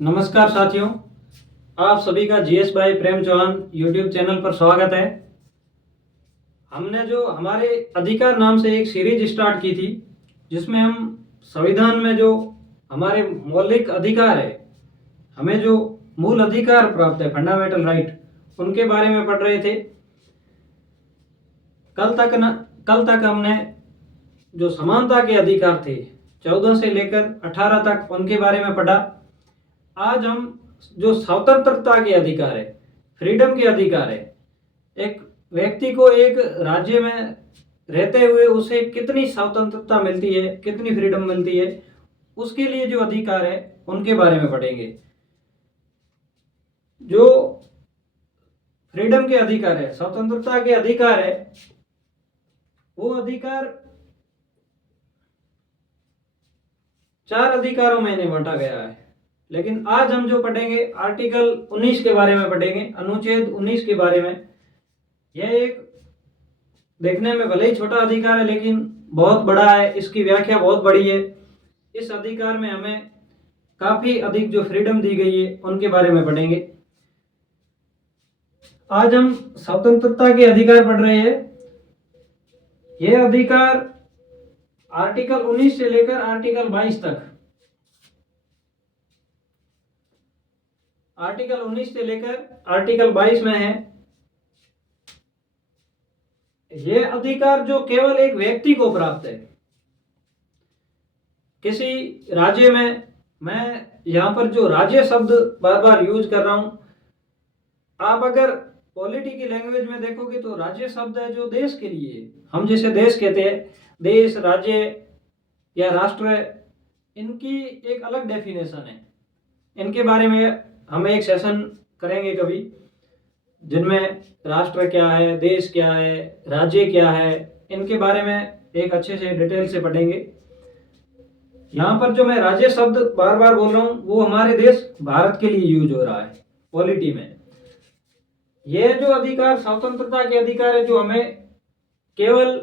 नमस्कार साथियों, आप सभी का जीएस भाई प्रेम चौहान यूट्यूब चैनल पर स्वागत है। हमने जो हमारे अधिकार नाम से एक सीरीज स्टार्ट की थी, जिसमें हम संविधान में जो हमारे मौलिक अधिकार है, हमें जो मूल अधिकार प्राप्त है, फंडामेंटल राइट, उनके बारे में पढ़ रहे थे। कल तक हमने जो समानता के अधिकार थे 14 से लेकर 18 तक, उनके बारे में पढ़ा। आज हम जो स्वतंत्रता के अधिकार है, फ्रीडम के अधिकार है, एक व्यक्ति को एक राज्य में रहते हुए उसे कितनी स्वतंत्रता मिलती है, कितनी फ्रीडम मिलती है, उसके लिए जो अधिकार है उनके बारे में पढ़ेंगे। जो फ्रीडम के अधिकार है, स्वतंत्रता के अधिकार है, वो अधिकार 4 अधिकारों में इन्हें बांटा गया है। लेकिन आज हम जो पढ़ेंगे आर्टिकल 19 के बारे में पढ़ेंगे, अनुच्छेद 19 के बारे में। यह एक देखने में भले ही छोटा अधिकार है, लेकिन बहुत बड़ा है, इसकी व्याख्या बहुत बड़ी है। इस अधिकार में हमें काफी अधिक जो फ्रीडम दी गई है उनके बारे में पढ़ेंगे। आज हम स्वतंत्रता के अधिकार पढ़ रहे हैं। यह अधिकार आर्टिकल 19 से लेकर आर्टिकल 22 तक, आर्टिकल 19 से लेकर आर्टिकल 22 में है। यह अधिकार जो केवल एक व्यक्ति को प्राप्त है। किसी राज्य में, मैं यहां पर जो राज्य शब्द बार बार यूज कर रहा हूं, आप अगर पॉलिटी की लैंग्वेज में देखोगे तो राज्य शब्द है जो देश के लिए, हम जिसे देश कहते हैं, देश, राज्य या राष्ट्र, इनकी एक अलग डेफिनेशन है। इनके बारे में हम एक सेशन करेंगे कभी, जिनमें राष्ट्र क्या है, देश क्या है, राज्य क्या है, इनके बारे में एक अच्छे से डिटेल से पढ़ेंगे। यहाँ पर जो मैं राज्य शब्द बार बार बोल रहा हूँ, वो हमारे देश भारत के लिए यूज हो रहा है पॉलिटी में। यह जो अधिकार स्वतंत्रता के अधिकार है, जो हमें केवल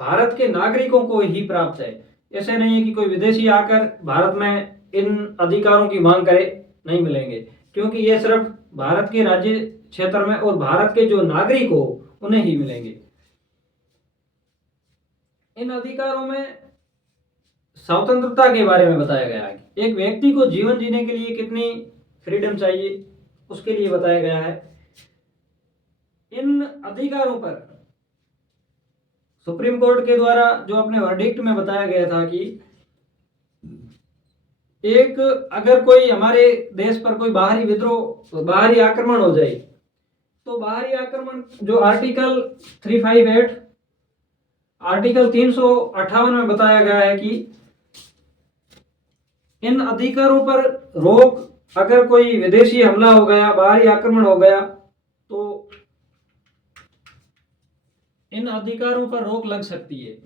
भारत के नागरिकों को ही प्राप्त है। ऐसे नहीं है कि कोई विदेशी आकर भारत में इन अधिकारों की मांग करे, नहीं मिलेंगे, क्योंकि ये सिर्फ भारत के राज्य क्षेत्र में और भारत के जो नागरिक हो उन्हें ही मिलेंगे। इन अधिकारों में स्वतंत्रता के बारे में बताया गया है। एक व्यक्ति को जीवन जीने के लिए कितनी फ्रीडम चाहिए, उसके लिए बताया गया है। इन अधिकारों पर सुप्रीम कोर्ट के द्वारा जो अपने वर्डिक्ट में बताया गया था कि एक अगर कोई हमारे देश पर कोई बाहरी विद्रोह, बाहरी आक्रमण हो जाए, तो बाहरी आक्रमण जो आर्टिकल 358, आर्टिकल 358 में बताया गया है कि इन अधिकारों पर रोक, अगर कोई विदेशी हमला हो गया, बाहरी आक्रमण हो गया, तो इन अधिकारों पर रोक लग सकती है।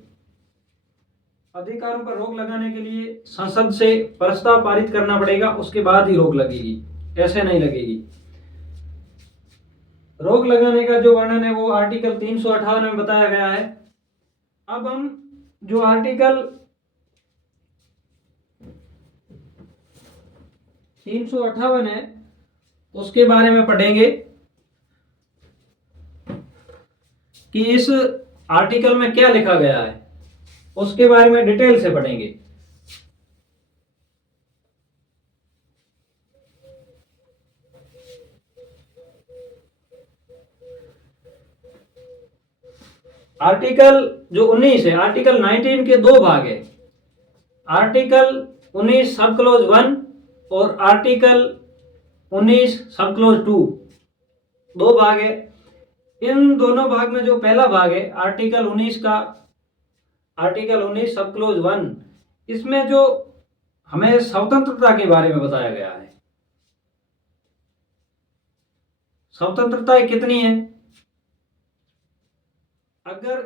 अधिकारों पर रोक लगाने के लिए संसद से प्रस्ताव पारित करना पड़ेगा, उसके बाद ही रोक लगेगी, ऐसे नहीं लगेगी। रोक लगाने का जो वर्णन है वो आर्टिकल 358 में बताया गया है। अब हम जो आर्टिकल 358 है उसके बारे में पढ़ेंगे कि इस आर्टिकल में क्या लिखा गया है, उसके बारे में डिटेल से पढ़ेंगे। आर्टिकल जो 19 है, आर्टिकल 19 के 2 भाग है। आर्टिकल 19 सब क्लोज 1 और आर्टिकल 19 सब क्लोज 2, 2 भाग है। इन दोनों भाग में जो पहला भाग है आर्टिकल 19 का, आर्टिकल 19 सब क्लोज 1, इसमें जो हमें स्वतंत्रता के बारे में बताया गया है। स्वतंत्रता कितनी है? अगर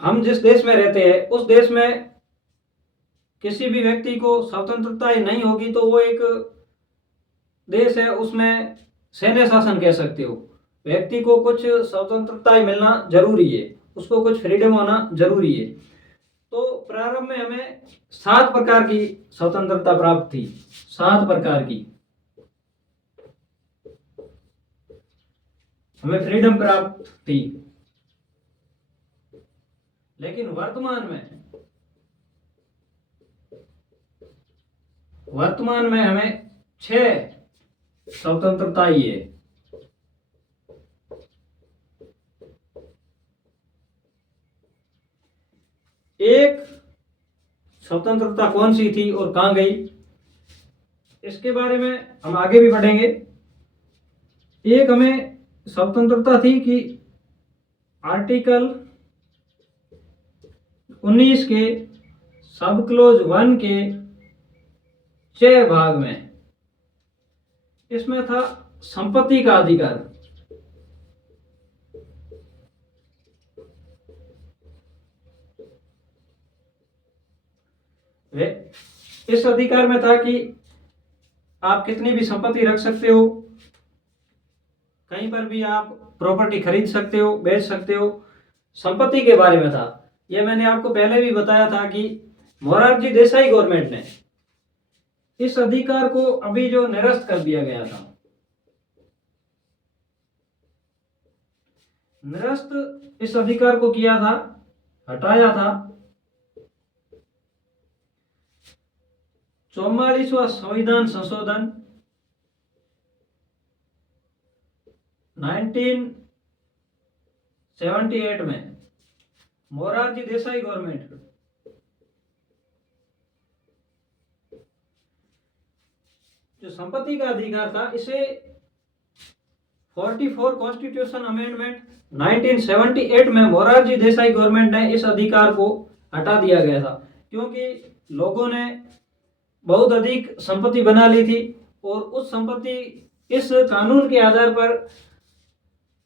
हम जिस देश में रहते हैं उस देश में किसी भी व्यक्ति को स्वतंत्रता नहीं होगी, तो वो एक देश है, उसमें सैन्य शासन कह सकते हो। व्यक्ति को कुछ स्वतंत्रता मिलना जरूरी है, उसको कुछ फ्रीडम होना जरूरी है। तो प्रारंभ में हमें 7 प्रकार की स्वतंत्रता प्राप्त थी, 7 प्रकार की। हमें फ्रीडम प्राप्त थी। लेकिन वर्तमान में हमें 6 स्वतंत्रता ही है। एक स्वतंत्रता कौन सी थी और कहां गई, इसके बारे में हम आगे भी पढ़ेंगे। एक हमें स्वतंत्रता थी कि आर्टिकल 19 के सब क्लोज 1 के 6 भाग में, इसमें था संपत्ति का अधिकार। वे इस अधिकार में था कि आप कितनी भी संपत्ति रख सकते हो, कहीं पर भी आप प्रॉपर्टी खरीद सकते हो, बेच सकते हो, संपत्ति के बारे में था। यह मैंने आपको पहले भी बताया था कि मोरारजी देसाई गवर्नमेंट ने इस अधिकार को अभी जो निरस्त कर दिया गया था, निरस्त इस अधिकार को किया था, हटाया था। 44वां संविधान संशोधन 1978 में मोरारजी देसाई गवर्नमेंट जो संपत्ति का अधिकार था, इसे 44 कॉन्स्टिट्यूशन अमेंडमेंट 1978 में मोरारजी देसाई गवर्नमेंट ने इस अधिकार को हटा दिया गया था, क्योंकि लोगों ने बहुत अधिक संपत्ति बना ली थी और उस संपत्ति, इस कानून के आधार पर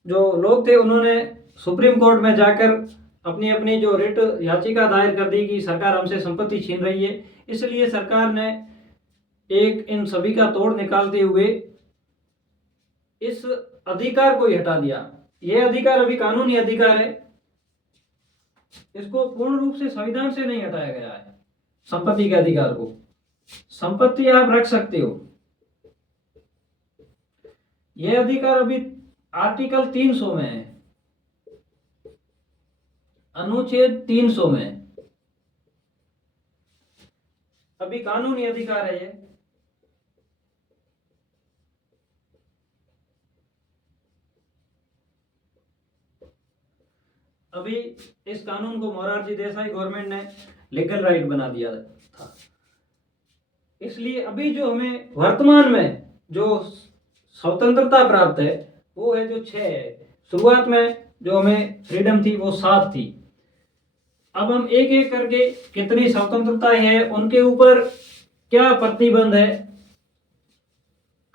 जो लोग थे उन्होंने सुप्रीम कोर्ट में जाकर अपनी अपनी जो रिट याचिका दायर कर दी कि सरकार हमसे संपत्ति छीन रही है। इसलिए सरकार ने एक इन सभी का तोड़ निकालते हुए इस अधिकार को ही हटा दिया। यह अधिकार अभी कानूनी अधिकार है, इसको पूर्ण रूप से संविधान से नहीं हटाया गया है। संपत्ति के अधिकार को, संपत्ति आप रख सकते हो, यह अधिकार अभी आर्टिकल 300 में है, अनुच्छेद 300 में अभी कानूनी अधिकार है ये। अभी इस कानून को मोरारजी देसाई गवर्नमेंट ने लीगल राइट बना दिया था। इसलिए अभी जो हमें वर्तमान में जो स्वतंत्रता प्राप्त है वो है जो 6 है। शुरुआत में जो हमें फ्रीडम थी वो 7 थी। अब हम एक एक करके कितनी स्वतंत्रताएं हैं, उनके ऊपर क्या प्रतिबंध है,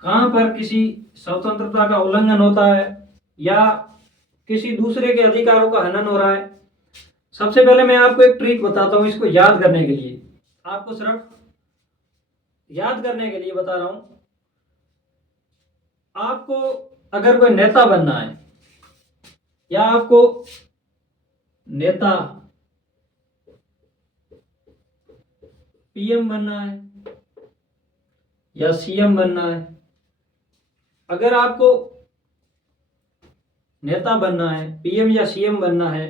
कहां पर किसी स्वतंत्रता का उल्लंघन होता है या किसी दूसरे के अधिकारों का हनन हो रहा है। सबसे पहले मैं आपको एक ट्रिक बताता हूं, इसको याद करने के लिए, आपको सिर्फ याद करने के लिए बता रहा हूं। आपको अगर कोई नेता बनना है या आपको नेता पीएम बनना है या सीएम बनना है, अगर आपको नेता बनना है, पीएम या सीएम बनना है,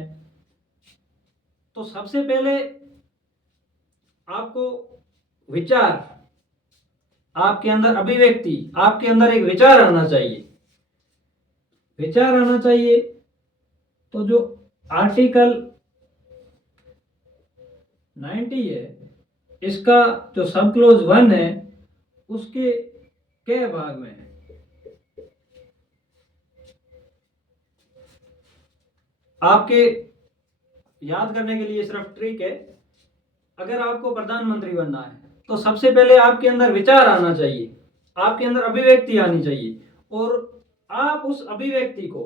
तो सबसे पहले आपको विचार, आपके अंदर अभिव्यक्ति, आपके अंदर एक विचार आना चाहिए। विचार आना चाहिए तो जो आर्टिकल 90 है, इसका जो सब क्लोज 1 है उसके क्या भाग में है, आपके याद करने के लिए सिर्फ ट्रिक है। अगर आपको प्रधानमंत्री बनना है तो सबसे पहले आपके अंदर विचार आना चाहिए, आपके अंदर अभिव्यक्ति आनी चाहिए और आप उस अभिव्यक्ति को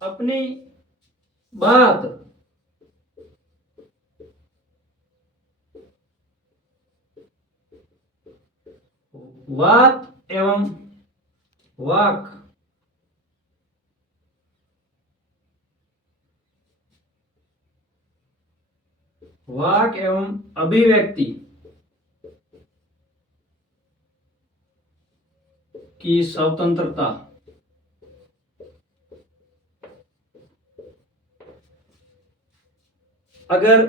अपनी बात, वात एवं वाक, वाक एवं अभिव्यक्ति की स्वतंत्रता अगर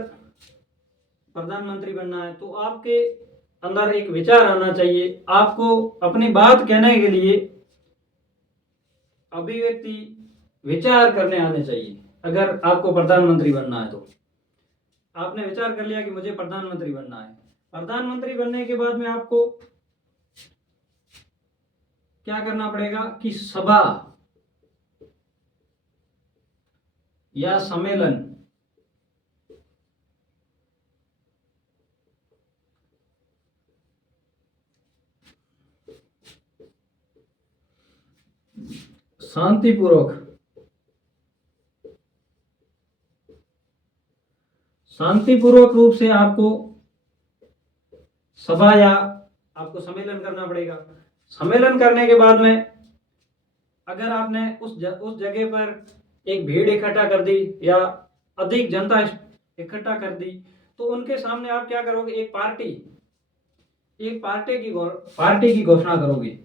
प्रधानमंत्री बनना है तो आपके अंदर एक विचार आना चाहिए। आपको अपनी बात कहने के लिए अभिव्यक्ति विचार करने आने चाहिए। अगर आपको प्रधानमंत्री बनना है तो आपने विचार कर लिया कि मुझे प्रधानमंत्री बनना है। प्रधानमंत्री बनने के बाद में आपको क्या करना पड़ेगा कि सभा या सम्मेलन शांतिपूर्वक रूप से आपको सभा या आपको सम्मेलन करना पड़ेगा। सम्मेलन करने के बाद में अगर आपने उस जगह पर एक भीड़ इकट्ठा कर दी या अधिक जनता इकट्ठा कर दी तो उनके सामने आप क्या करोगे, एक पार्टी की घोषणा करोगे।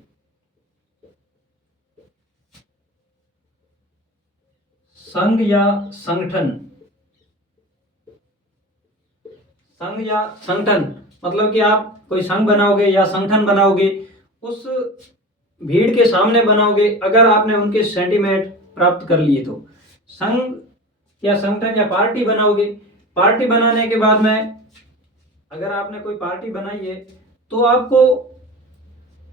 संघ या संगठन मतलब कि आप कोई संघ बनाओगे या संगठन बनाओगे, उस भीड़ के सामने बनाओगे। अगर आपने उनके सेंटीमेंट प्राप्त कर लिए तो संघ या संगठन या पार्टी बनाओगे। पार्टी बनाने के बाद में अगर आपने कोई पार्टी बनाई है तो आपको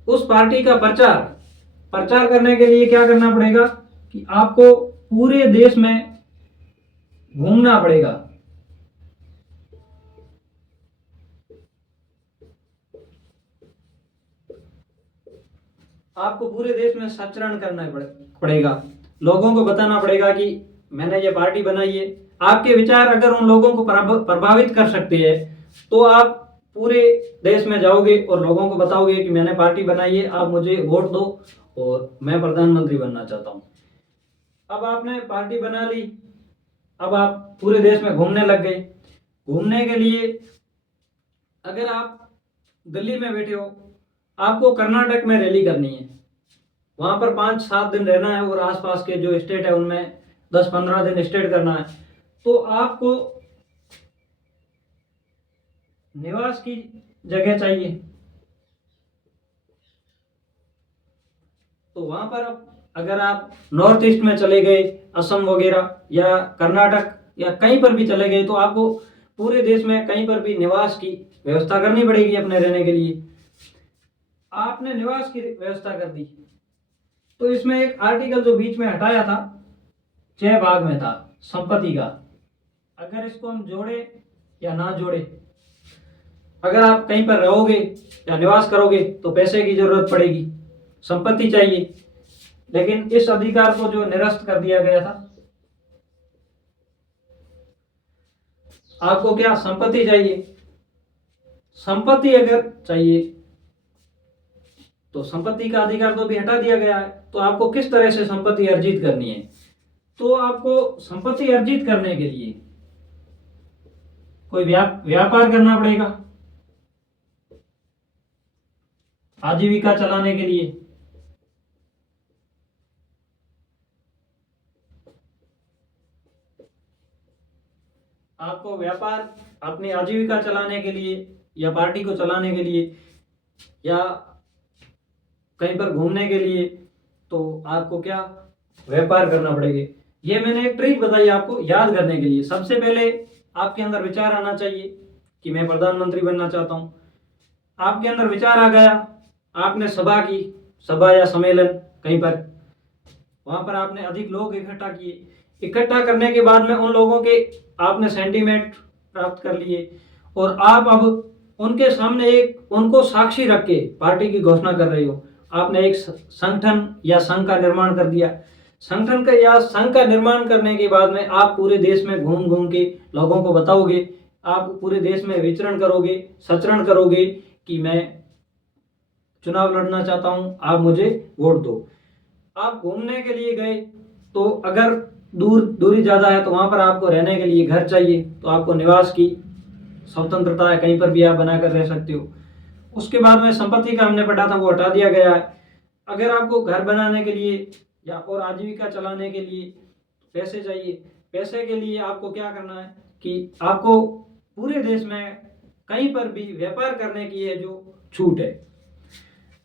उस पार्टी का प्रचार करने के लिए क्या करना पड़ेगा कि आपको पूरे देश में घूमना पड़ेगा। आपको पूरे देश में संचरण करना पड़ेगा। लोगों को बताना पड़ेगा कि मैंने ये पार्टी बनाई है। आपके विचार अगर उन लोगों को प्रभावित कर सकते हैं तो आप पूरे देश में जाओगे और लोगों को बताओगे कि मैंने पार्टी बनाई है, आप मुझे वोट दो और मैं प्रधानमंत्री बनना चाहता हूँ। अब आपने पार्टी बना ली, अब आप पूरे देश में घूमने लग गए। घूमने के लिए अगर आप दिल्ली में बैठे हो, आपको कर्नाटक में रैली करनी है, वहां पर 5-7 दिन रहना है और आसपास के जो स्टेट है उनमें 10-15 दिन स्टे करना है, तो आपको निवास की जगह चाहिए। तो वहां पर अगर आप नॉर्थ ईस्ट में चले गए, असम वगैरह या कर्नाटक या कहीं पर भी चले गए, तो आपको पूरे देश में कहीं पर भी निवास की व्यवस्था करनी पड़ेगी अपने रहने के लिए। आपने निवास की व्यवस्था कर दी तो इसमें एक आर्टिकल जो बीच में हटाया था 6 भाग में था संपत्ति का, अगर इसको हम जोड़े या ना जोड़े, अगर आप कहीं पर रहोगे या निवास करोगे तो पैसे की जरूरत पड़ेगी, संपत्ति चाहिए। लेकिन इस अधिकार को जो निरस्त कर दिया गया था, आपको क्या संपत्ति चाहिए। संपत्ति अगर चाहिए तो संपत्ति का अधिकार तो भी हटा दिया गया है। तो आपको किस तरह से संपत्ति अर्जित करनी है, तो आपको संपत्ति अर्जित करने के लिए कोई व्यापार करना पड़ेगा आजीविका चलाने के लिए। आपको व्यापार अपनी आजीविका चलाने के लिए या पार्टी को चलाने के लिए या कहीं पर घूमने के लिए, तो आपको क्या व्यापार करना पड़ेगा। ये मैंने एक ट्रिक बताई आपको याद करने के लिए। सबसे पहले आपके अंदर विचार आना चाहिए कि मैं प्रधानमंत्री बनना चाहता हूं। आपके अंदर विचार आ गया, आपने सभा या सम्मेलन कहीं पर, वहां पर आपने अधिक लोग इकट्ठा किए। इकट्ठा करने के बाद में उन लोगों के आपने सेंटीमेंट प्राप्त कर लिए और आप अब उनके सामने एक उनको साक्षी रख के पार्टी की घोषणा कर रहे हो। आपने एक संगठन या संघ का निर्माण कर दिया। संगठन का या संघ का निर्माण करने के बाद में आप पूरे देश में घूम घूम के लोगों को बताओगे, आप पूरे देश में विचरण करोगे, संचरण करोगे कि मैं चुनाव लड़ना चाहता हूं, आप मुझे वोट दो। आप घूमने के लिए गए तो अगर दूरी ज्यादा है तो वहां पर आपको रहने के लिए घर चाहिए, तो आपको निवास की स्वतंत्रता है, कहीं पर भी आप बनाकर रह सकते हो। उसके बाद में संपत्ति का हमने पढ़ा था, वो हटा दिया गया है। अगर आपको घर बनाने के लिए या और आजीविका चलाने के लिए पैसे चाहिए, पैसे के लिए आपको क्या करना है कि आपको पूरे देश में कहीं पर भी व्यापार करने की है जो छूट है।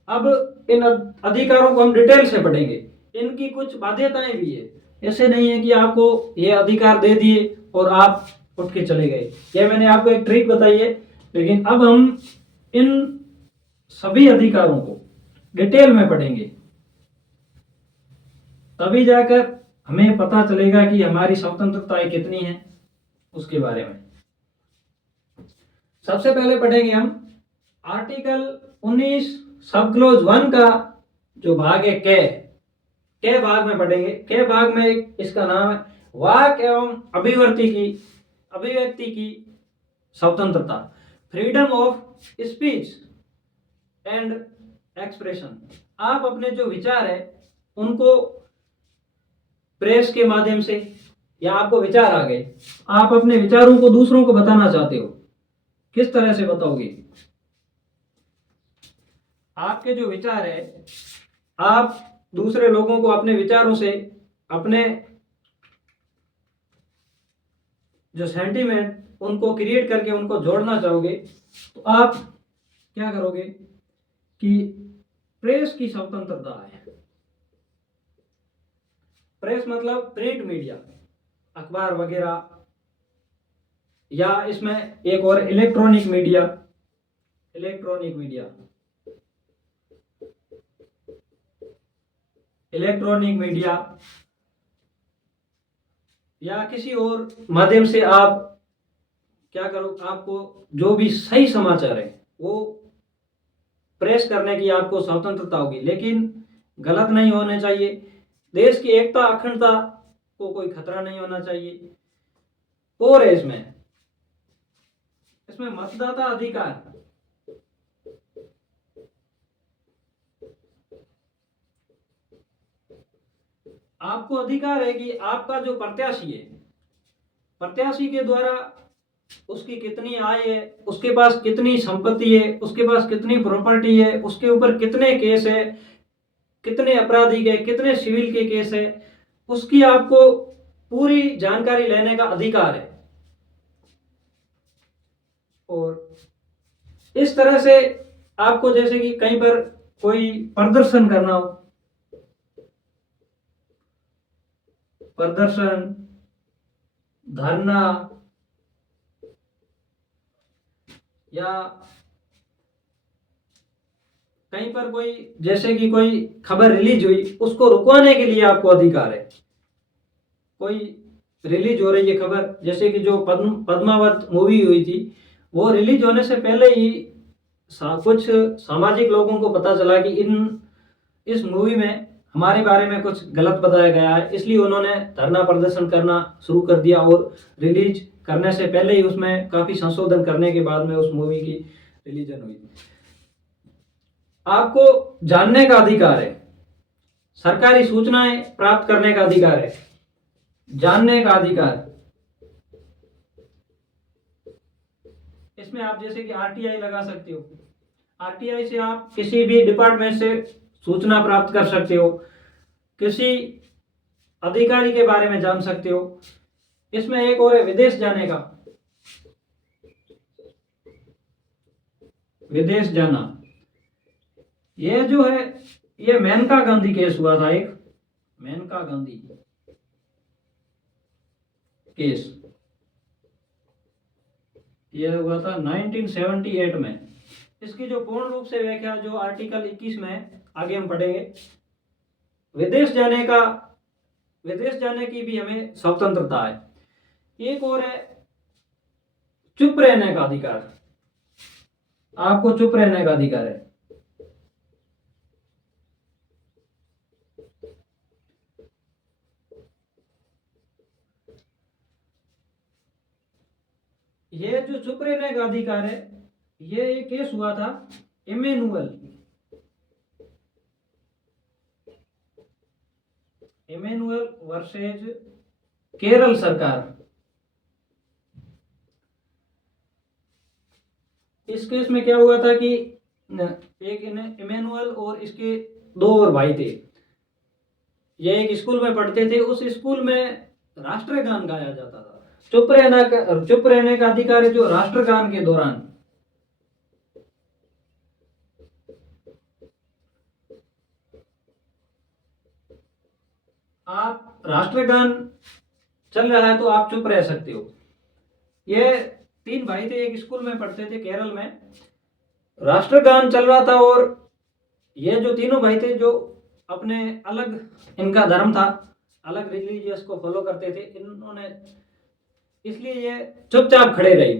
अब इन अधिकारों को हम डिटेल से पढ़ेंगे। इनकी कुछ बाध्यताएं भी है, ऐसे नहीं है कि आपको ये अधिकार दे दिए और आप उठ के चले गए। ये मैंने आपको एक ट्रिक बताई है, लेकिन अब हम इन सभी अधिकारों को डिटेल में पढ़ेंगे, तभी जाकर हमें पता चलेगा कि हमारी स्वतंत्रताएं कितनी हैं उसके बारे में। सबसे पहले पढ़ेंगे हम आर्टिकल 19 सब क्लोज 1 का जो भाग है के भाग में पढ़ेंगे। के भाग में इसका नाम है वाक एवं अभिव्यक्ति की स्वतंत्रता, freedom of speech and expression. आप अपने जो विचार है उनको प्रेस के माध्यम से, या आपको विचार आ गए, आप अपने विचारों को दूसरों को बताना चाहते हो, किस तरह से बताओगे? आपके जो विचार है, आप दूसरे लोगों को अपने विचारों से, अपने जो सेंटीमेंट उनको क्रिएट करके उनको जोड़ना चाहोगे, तो आप क्या करोगे कि प्रेस की स्वतंत्रता है। प्रेस मतलब प्रिंट मीडिया, अखबार वगैरह, या इसमें एक और इलेक्ट्रॉनिक मीडिया या किसी और माध्यम से आप क्या करो, आपको जो भी सही समाचार है वो प्रेस करने की आपको स्वतंत्रता होगी, लेकिन गलत नहीं होने चाहिए। देश की एकता अखंडता को कोई खतरा नहीं होना चाहिए। और है इसमें मतदाता अधिकार, आपको अधिकार है कि आपका जो प्रत्याशी है, प्रत्याशी के द्वारा उसकी कितनी आय है, उसके पास कितनी संपत्ति है, उसके पास कितनी प्रॉपर्टी है, उसके ऊपर कितने केस है, कितने आपराधिक है, कितने सिविल के केस है, उसकी आपको पूरी जानकारी लेने का अधिकार है। और इस तरह से आपको, जैसे कि कहीं पर कोई प्रदर्शन करना हो, प्रदर्शन, धरना, या कहीं पर कोई, जैसे कि कोई खबर रिलीज हुई, उसको रुकवाने के लिए आपको अधिकार है। कोई रिलीज हो रही है खबर, जैसे कि जो पद्मावत मूवी हुई थी, वो रिलीज होने से पहले ही कुछ सामाजिक लोगों को पता चला कि इस मूवी में हमारे बारे में कुछ गलत बताया गया है, इसलिए उन्होंने धरना प्रदर्शन करना शुरू कर दिया, और रिलीज करने से पहले ही उसमें काफी संशोधन करने के बाद में उस मूवी की रिलीजन हुई। आपको जानने का अधिकार है, सरकारी सूचनाएं प्राप्त करने का अधिकार है, जानने का अधिकार। इसमें आप जैसे कि आरटीआई लगा सकते हो, आरटीआई से आप किसी भी डिपार्टमेंट से सूचना प्राप्त कर सकते हो, किसी अधिकारी के बारे में जान सकते हो। इसमें एक और है विदेश जाने का, विदेश जाना। ये जो है, ये मेनका गांधी केस हुआ था, एक मेनका गांधी केस, ये हुआ था 1978 में। इसकी जो पूर्ण रूप से व्याख्या जो आर्टिकल 21 में आगे हम पढ़ेंगे। विदेश जाने की भी हमें स्वतंत्रता है। एक और है चुप रहने का अधिकार, आपको चुप रहने का अधिकार है। ये जो चुप रहने का अधिकार है, ये एक केस हुआ था इमैनुअल वर्सेज केरल सरकार। इस केस में क्या हुआ था कि एक इमैनुअल और इसके दो और भाई थे, ये एक स्कूल में पढ़ते थे। उस स्कूल में राष्ट्रगान गाया जाता था, चुप रहने का अधिकार है जो राष्ट्रगान के दौरान आप राष्ट्रगान चल रहा है तो आप चुप रह सकते हो। ये 3 भाई थे, एक स्कूल में पढ़ते थे केरल में, राष्ट्रगान चल रहा था और ये जो तीनों भाई थे जो अपने अलग इनका धर्म था, अलग रिलीजियस को फॉलो करते थे, इन्होंने इसलिए ये चुपचाप खड़े रहे।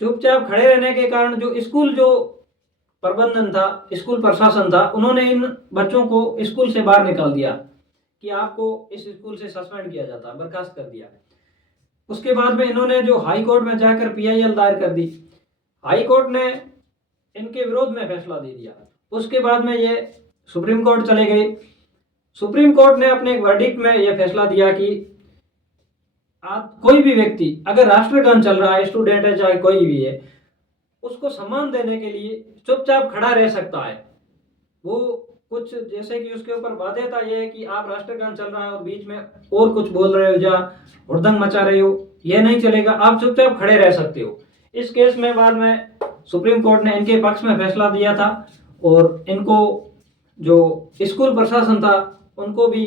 चुपचाप खड़े रहने के कारण जो स्कूल जो प्रबंधन था, स्कूल प्रशासन था, उन्होंने इन बच्चों को स्कूल से बाहर निकाल दिया कि आपको इस स्कूल से सस्पेंड किया जाता, बर्खास्त कर दिया। उसके बाद में इन्होंने जो हाई कोर्ट में जाकर पीआईएल दायर कर दी, हाई कोर्ट ने इनके विरोध में फैसला दे दिया। उसके बाद में ये सुप्रीम कोर्ट चले गए। सुप्रीम कोर्ट ने अपने एक वर्डिक्ट में यह फैसला दिया कि आप कोई भी व्यक्ति अगर राष्ट्रगान चल रहा है, स्टूडेंट है चाहे कोई भी है, उसको सम्मान देने के लिए चुपचाप खड़ा रह सकता है। वो कुछ जैसे कि उसके ऊपर बाध्यता यह है कि आप राष्ट्रगान चल रहा है और बीच में और कुछ बोल रहे हो या हुड़दंग मचा रहे हो, यह नहीं चलेगा, आप चुपचाप खड़े रह सकते हो। इस केस में बाद में सुप्रीम कोर्ट ने इनके पक्ष में फैसला दिया था और इनको जो स्कूल प्रशासन था उनको भी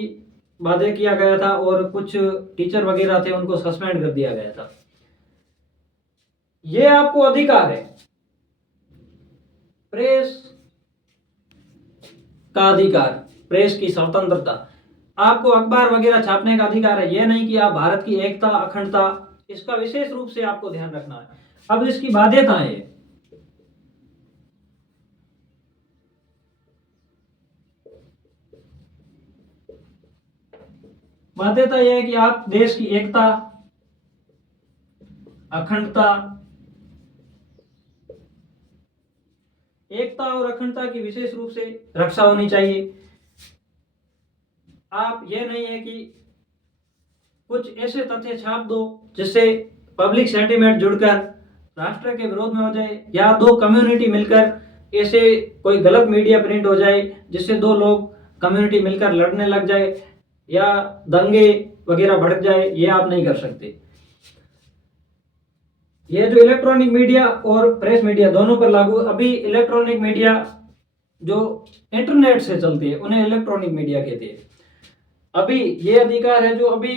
बाध्य किया गया था और कुछ टीचर वगैरह थे उनको सस्पेंड कर दिया गया था। ये आपको अधिकार है, प्रेस का अधिकार, प्रेस की स्वतंत्रता, आपको अखबार वगैरह छापने का अधिकार है। यह नहीं कि आप भारत की एकता अखंडता, इसका विशेष रूप से आपको ध्यान रखना है। अब इसकी बाध्यताएं है, बाध्यता यह है कि आप देश की एकता अखंडता, एकता और अखंडता की विशेष रूप से रक्षा होनी चाहिए। आप यह नहीं है कि कुछ ऐसे तथ्य छाप दो जिससे पब्लिक सेंटीमेंट जुड़कर राष्ट्र के विरोध में हो जाए, या दो कम्युनिटी मिलकर ऐसे कोई गलत मीडिया प्रिंट हो जाए जिससे दो लोग कम्युनिटी मिलकर लड़ने लग जाए या दंगे वगैरह भड़क जाए, ये आप नहीं कर सकते। ये जो इलेक्ट्रॉनिक मीडिया और प्रेस मीडिया दोनों पर लागू, अभी इलेक्ट्रॉनिक मीडिया जो इंटरनेट से चलती है उन्हें इलेक्ट्रॉनिक मीडिया कहते हैं। अभी ये अधिकार है जो अभी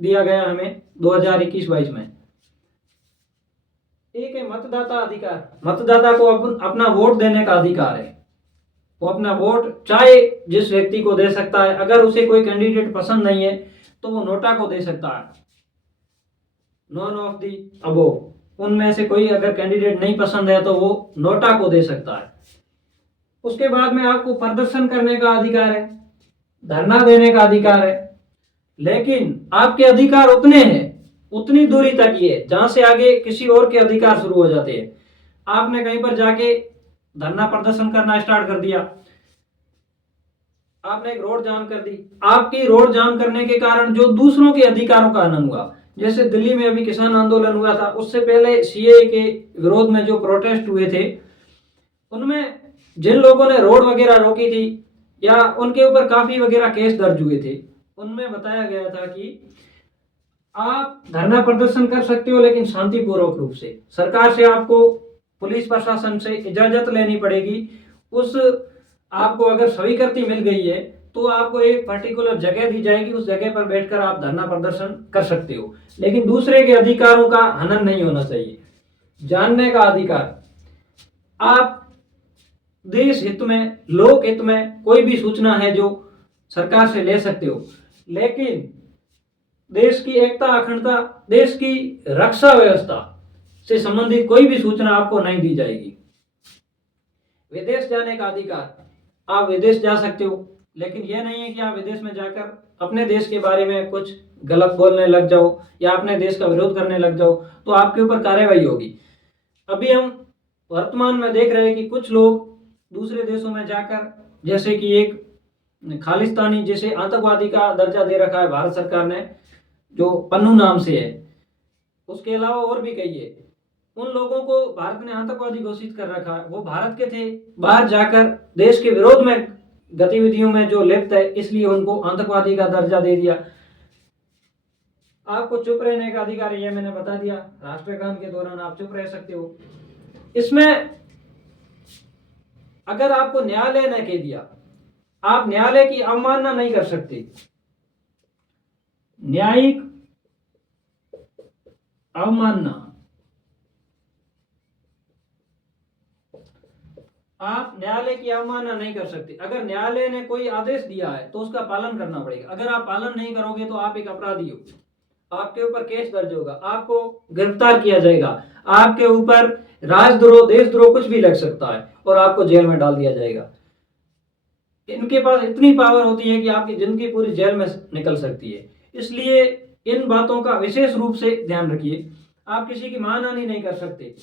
दिया गया हमें 2021-22 में। एक है मतदाता अधिकार, मतदाता को अपना वोट देने का अधिकार है। वो अपना वोट चाहे जिस व्यक्ति को दे सकता है, अगर उसे कोई कैंडिडेट पसंद नहीं है तो वो नोटा को दे सकता है, नॉन ऑफ दी अबोव, उनमें से कोई अगर कैंडिडेट नहीं पसंद है तो वो नोटा को दे सकता है। उसके बाद में आपको प्रदर्शन करने का अधिकार है, धरना देने का अधिकार है, लेकिन आपके अधिकार उतने हैं, उतनी दूरी तक ही है जहां से आगे किसी और के अधिकार शुरू हो जाते हैं। आपने कहीं पर जाके धरना प्रदर्शन करना स्टार्ट कर दिया, आपने एक रोड जाम कर दी, आपकी रोड जाम करने के कारण जो दूसरों के अधिकारों का हनन हुआ, जैसे दिल्ली में अभी किसान आंदोलन हुआ था, उससे पहले सीएए के विरोध में जो प्रोटेस्ट हुए थे, उनमें जिन लोगों ने रोड वगैरह रोकी थी या उनके ऊपर काफी वगैरह केस दर्ज हुए थे, उनमें बताया गया था कि आप धरना प्रदर्शन कर सकते हो लेकिन शांतिपूर्वक रूप से, सरकार से आपको पुलिस प्रशासन से इजाजत लेनी पड़ेगी। उस आपको अगर स्वीकृति मिल गई है तो आपको एक पर्टिकुलर जगह दी जाएगी, उस जगह पर बैठकर आप धरना प्रदर्शन कर सकते हो, लेकिन दूसरे के अधिकारों का हनन नहीं होना चाहिए। जानने का अधिकार, आप देश हित में, लोक हित में कोई भी सूचना है जो सरकार से ले सकते हो, लेकिन देश की एकता अखंडता, देश की रक्षा व्यवस्था से संबंधित कोई भी सूचना आपको नहीं दी जाएगी। विदेश जाने का अधिकार, आप विदेश जा सकते हो, लेकिन यह नहीं है कि आप विदेश में जाकर अपने देश के बारे में कुछ गलत बोलने लग जाओ या अपने देश का विरोध करने लग जाओ तो आपके ऊपर कार्रवाई होगी। अभी हम वर्तमान में देख रहे हैं कि कुछ लोग दूसरे देशों में जाकर, जैसे कि एक खालिस्तानी, जैसे आतंकवादी का दर्जा दे रखा है भारत सरकार ने, जो पन्नू नाम से है, उसके अलावा और भी कई है, उन लोगों को भारत ने आतंकवादी घोषित कर रखा है। वो भारत के थे, बाहर जाकर देश के विरोध में गतिविधियों में जो लिप्त है, इसलिए उनको आतंकवादी का दर्जा दे दिया। आपको चुप रहने का अधिकार है, ये मैंने बता दिया। राष्ट्रगान के दौरान आप चुप रह सकते हो। इसमें अगर आपको न्यायालय ने कह दिया, आप न्यायालय की अवमानना नहीं कर सकते। न्यायिक अवमानना, आप न्यायालय की अवमानना नहीं कर सकते। अगर न्यायालय ने कोई आदेश दिया है तो उसका पालन करना पड़ेगा। अगर आप पालन नहीं करोगे तो आप एक अपराधी हो, आपके ऊपर केस दर्ज होगा, आपको गिरफ्तार किया जाएगा, आपके ऊपर राजद्रोह, देशद्रोह कुछ भी लग सकता है और आपको जेल में डाल दिया जाएगा। इनके पास इतनी पावर होती है कि आपकी जिंदगी पूरी जेल में निकल सकती है। इसलिए इन बातों का विशेष रूप से ध्यान रखिए। आप किसी की मानहानि नहीं कर सकते।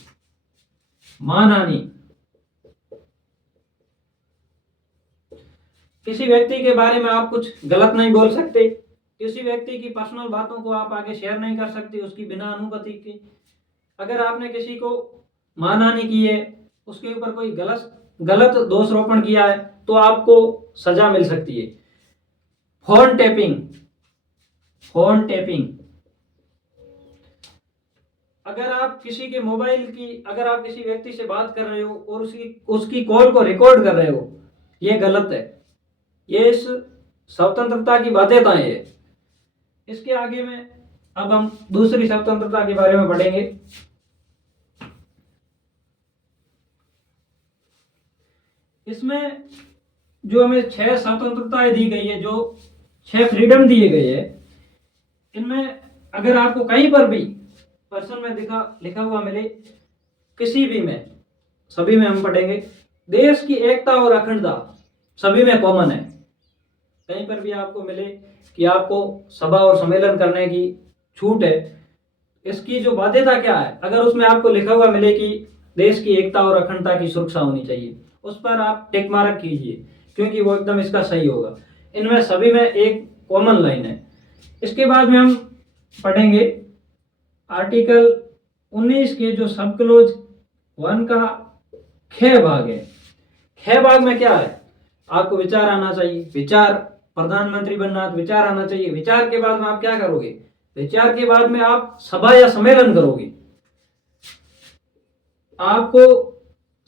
मानहानि, किसी व्यक्ति के बारे में आप कुछ गलत नहीं बोल सकते। किसी व्यक्ति की पर्सनल बातों को आप आगे शेयर नहीं कर सकते उसकी बिना अनुमति के। अगर आपने किसी को मानहानि की है, उसके ऊपर कोई गलत दोषारोपण किया है तो आपको सजा मिल सकती है। फोन टैपिंग, फोन टैपिंग, अगर आप किसी के मोबाइल की, अगर आप किसी व्यक्ति से बात कर रहे हो और उसकी कॉल को रिकॉर्ड कर रहे हो, यह गलत है। ये इस स्वतंत्रता की बाध्यताएं है। इसके आगे में अब हम दूसरी स्वतंत्रता के बारे में पढ़ेंगे। इसमें जो हमें 6 स्वतंत्रताएं दी गई है, जो 6 फ्रीडम दिए गए हैं, इनमें अगर आपको कहीं पर भी पर्सन में लिखा हुआ मिले, किसी भी में, सभी में हम पढ़ेंगे। देश की एकता और अखंडता सभी में कॉमन है। कहीं पर भी आपको मिले कि आपको सभा और सम्मेलन करने की छूट है, इसकी जो बाध्यता क्या है, अगर उसमें आपको लिखा हुआ मिले कि देश की एकता और अखंडता की सुरक्षा होनी चाहिए, उस पर आप टिक मार्क कीजिए, क्योंकि वो एकदम इसका सही होगा। इनमें सभी में एक कॉमन लाइन है। इसके बाद में हम पढ़ेंगे आर्टिकल 19 के जो सब क्लोज 1 का ख भाग है। ख भाग में क्या है, आपको विचार आना चाहिए। विचार, प्रधानमंत्री बनना तो विचार आना चाहिए। विचार के बाद में आप क्या करोगे, विचार के बाद में आप सभा या सम्मेलन करोगे। आपको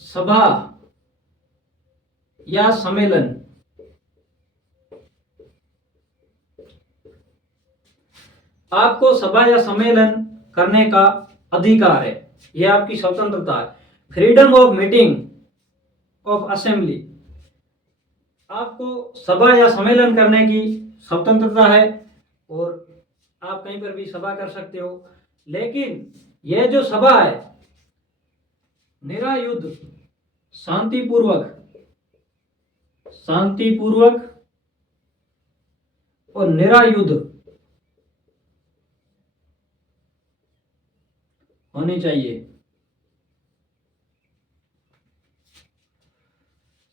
सभा या सम्मेलन, आपको सभा या सम्मेलन करने का अधिकार है, यह आपकी स्वतंत्रता है। Freedom of meeting of assembly, आपको सभा या सम्मेलन करने की स्वतंत्रता है और आप कहीं पर भी सभा कर सकते हो। लेकिन यह जो सभा है, निरायुध, शांतिपूर्वक और निरायुध होनी चाहिए।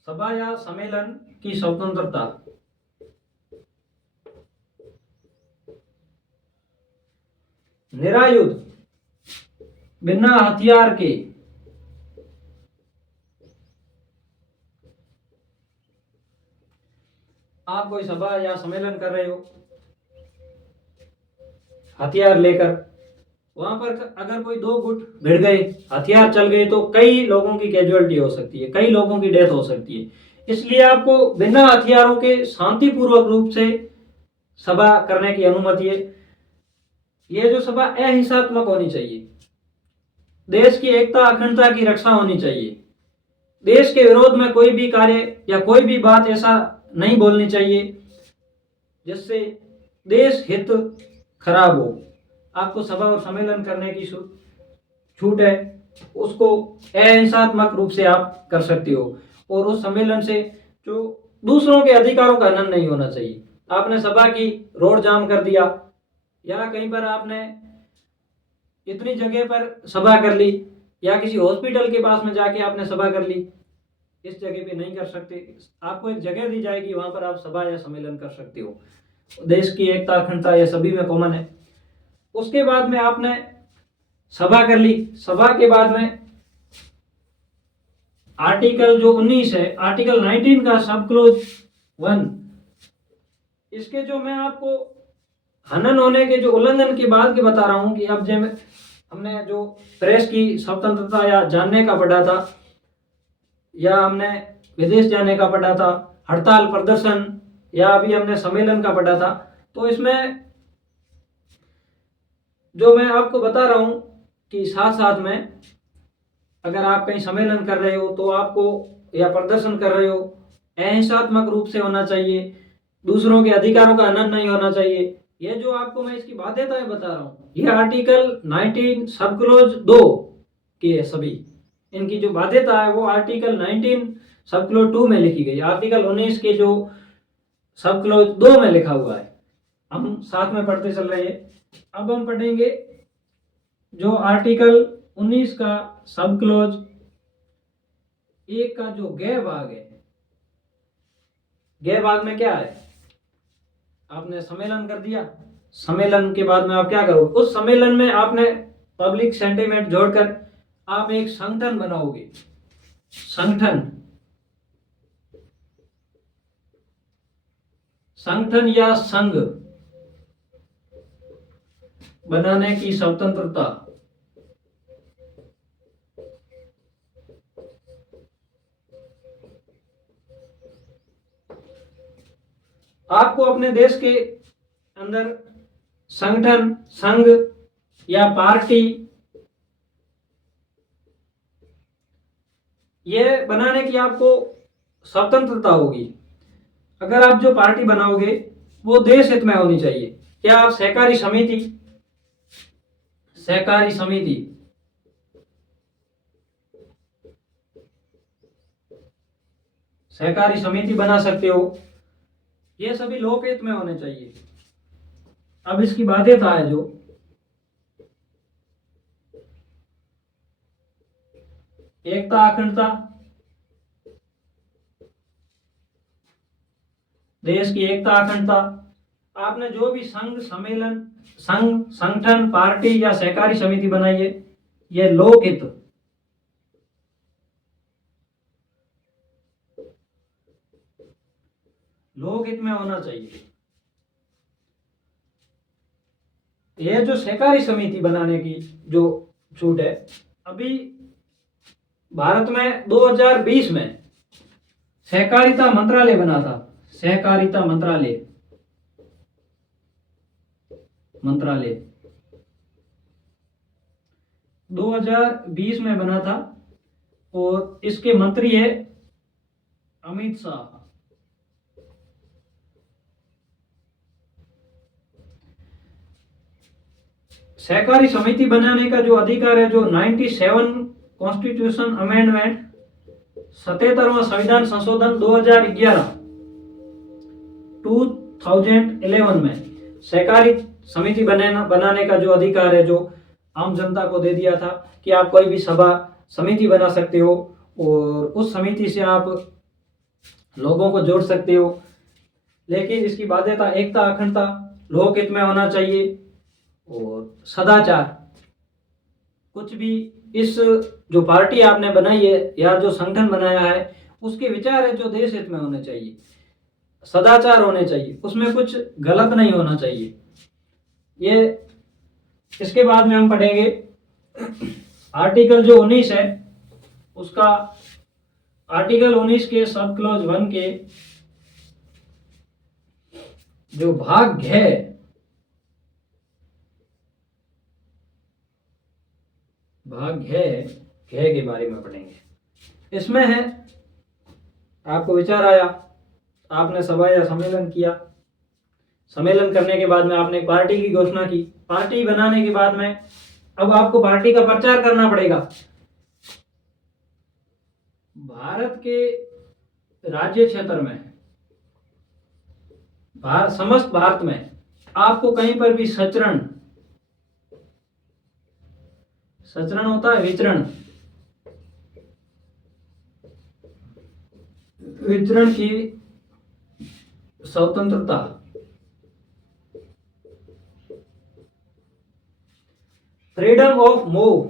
सभा या सम्मेलन की स्वतंत्रता, निरायुध, बिना हथियार के, आप कोई सभा या सम्मेलन कर रहे हो हथियार लेकर, वहां पर अगर कोई 2 गुट भिड़ गए, हथियार चल गए, तो कई लोगों की कैजुअलिटी हो सकती है, कई लोगों की डेथ हो सकती है। इसलिए आपको बिना हथियारों के शांतिपूर्वक रूप से सभा करने की अनुमति है। यह जो सभा अहिंसात्मक होनी चाहिए, देश की एकता अखंडता की रक्षा होनी चाहिए। देश के विरोध में कोई भी कार्य या कोई भी बात ऐसा नहीं बोलनी चाहिए जिससे देश हित खराब हो। आपको सभा और सम्मेलन करने की छूट है, उसको अहिंसात्मक रूप से आप कर सकते हो और उस सम्मेलन से जो दूसरों के अधिकारों का हनन नहीं होना चाहिए। आपने सभा की, रोड जाम कर दिया या कहीं पर आपने इतनी जगह पर सभा कर ली या किसी हॉस्पिटल के पास में जाके आपने सभा कर ली, इस जगह पे नहीं कर सकते। आपको एक जगह दी जाएगी, वहां पर आप सभा या सम्मेलन कर सकते हो। देश की एकता अखंडता यह सभी में कॉमन है। उसके बाद में आपने सभा कर ली, सभा के बाद में आर्टिकल जो 19 है, आर्टिकल 19 का सब क्लोज 1, इसके जो मैं आपको हनन होने के जो उल्लंघन की बात की बता रहा हूं कि अब जब हमने जो प्रेस की स्वतंत्रता या जानने का पढ़ा था, या हमने विदेश जाने का पढ़ा था, हड़ताल प्रदर्शन, या अभी हमने सम्मेलन का पढ़ा था। तो इसमें जो मैं आपको बता रहा हूं कि साथ साथ में अगर आप कहीं सम्मेलन कर रहे हो तो आपको, या प्रदर्शन कर रहे हो, अहिंसात्मक रूप से होना चाहिए, दूसरों के अधिकारों का हनन नहीं होना चाहिए। ये जो आपको मैं इसकी बाध्यताएं बता रहा हूँ, ये आर्टिकल 19 सब क्लोज 2 की है सभी। इनकी जो बाध्यता है वो आर्टिकल 19 सब क्लोज 2 में लिखी गई, आर्टिकल 19 के जो सब क्लोज 2 में लिखा हुआ है। हम साथ में पढ़ते चल रहे हैं। अब हम पढ़ेंगे जो आर्टिकल 19 का सब क्लोज 1 का जो ग भाग है। ग भाग में क्या है? आपने सम्मेलन कर दिया, सम्मेलन के बाद में आप क्या करोगे? उस सम्मेलन में आपने पब्लिक सेंटिमेंट जोड़कर आप एक संगठन बनाओगे। संगठन या संघ बनाने की स्वतंत्रता आपको अपने देश के अंदर संगठन, संघ या पार्टी ये बनाने की आपको स्वतंत्रता होगी। अगर आप जो पार्टी बनाओगे वो देश हित में होनी चाहिए। क्या आप सहकारी समिति, सहकारी समिति सहकारी समिति बना सकते हो। ये सभी लोकहित में होने चाहिए। अब इसकी बाध्यता है जो एकता, अखंडता, देश की एकता, अखंडता। आपने जो भी संघ, सम्मेलन, संघ, संगठन, पार्टी या सहकारी समिति बनाई है, यह लोकहित, लोकहित में होना चाहिए। यह जो सहकारी समिति बनाने की जो छूट है, अभी भारत में 2020 में सहकारिता मंत्रालय बना था। सहकारिता मंत्रालय 2020 में बना था और इसके मंत्री है अमित शाह। सहकारी समिति बनाने का जो अधिकार है, जो 97 कॉन्स्टिट्यूशन अमेंडमेंट, 77वां संविधान संशोधन 2011 में सहकारी समिति बनाने का जो अधिकार है, जो आम जनता को दे दिया था कि आप कोई भी सभा समिति बना सकते हो और उस समिति से आप लोगों को जोड़ सकते हो। लेकिन इसकी बाध्यता एकता, अखंडता, लोकहित में होना चाहिए और सदाचार। कुछ भी इस जो पार्टी आपने बनाई है या जो संगठन बनाया है, उसके विचार है जो देश हित में होने चाहिए, सदाचार होने चाहिए, उसमें कुछ गलत नहीं होना चाहिए। ये इसके बाद में हम पढ़ेंगे आर्टिकल जो 19 है उसका, आर्टिकल 19 के सब क्लोज 1 के जो भाग है, भाग है के बारे में पढ़ेंगे। इसमें है, आपको विचार आया, आपने सभा या सम्मेलन किया, सम्मेलन करने के बाद में आपने एक पार्टी की घोषणा की। पार्टी बनाने के बाद में अब आपको पार्टी का प्रचार करना पड़ेगा। भारत के राज्य क्षेत्र में, समस्त भारत में आपको कहीं पर भी सचरण होता है, विचरण की स्वतंत्रता, freedom of move,